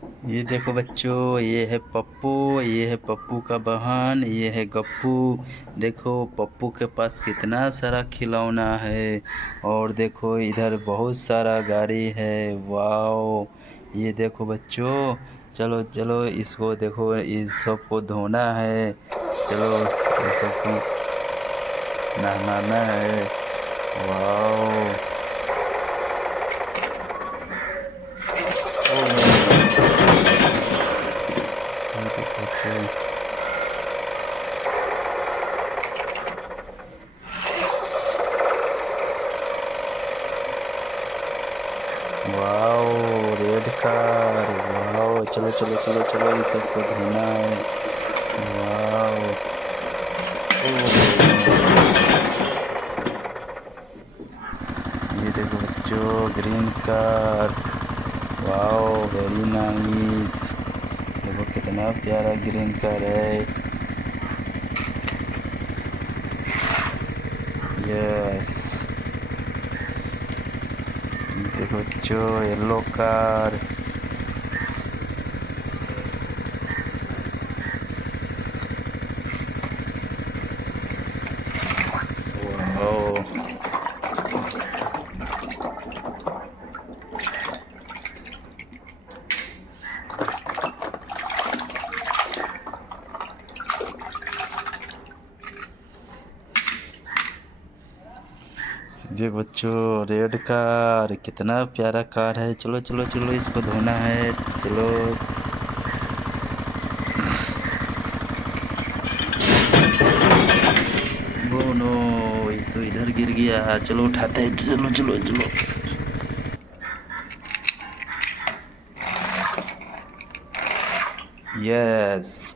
ये देखो बच्चों, ये है पप्पू। ये है पप्पू का बहन, ये है गप्पू। देखो पप्पू के पास कितना सारा खिलौना है। और देखो इधर बहुत सारा गाड़ी है। वाओ। ये देखो बच्चों, चलो चलो इसको देखो, इस सबको धोना है। चलो ये सबको नहलाना है। Wow. Oh no no no. ये देखो बच्चों। Wow red car. वाओ चलो चलो चलो चलो, ये सबको धोना है। वाओ। ओहो। ये देखो बच्चों, green car. Wow very nice. देखो कितना प्यारा ग्रीन कार है। यस। देखो बच्चों, येलो कार। वाओ। देखो बच्चों, रेड कार कितना प्यारा कार है। चलो चलो चलो, इसको धोना है। चलो। ओ नो, ये तो इधर गिर गया। चलो उठाते हैं, चलो चलो चलो। यस।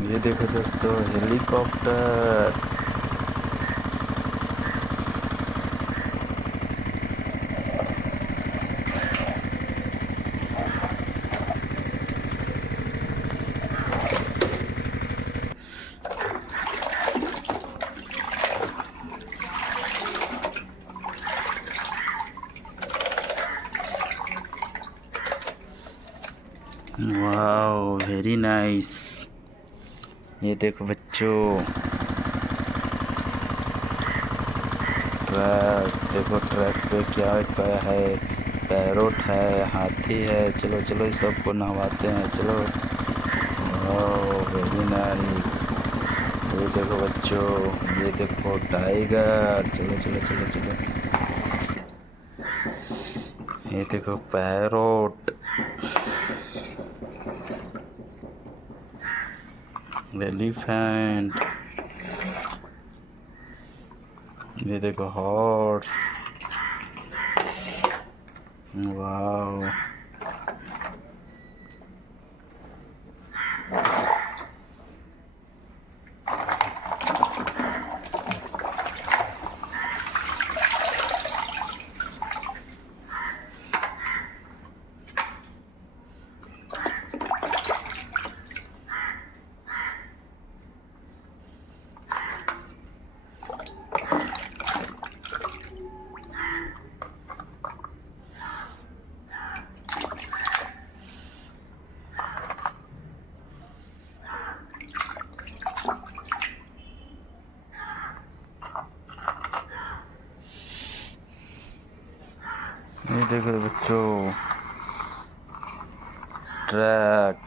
ये देखो दोस्तों, हेलीकॉप्टर। Wow very nice. ये देखो बच्चों, ट्रक। देखो ट्रक पे क्या क्या है। पैरोट है, हाथी है। चलो चलो, इस सबको नहवाते हैं। चलो। Wow very nice. ये देखो बच्चों, ये देखो टाइगर। चलो चलो चलो चलो। ये देखो पैरोट। एलिफेंट। ये देखो हॉर्स। वाओ। ये देखो बच्चों, ट्रक।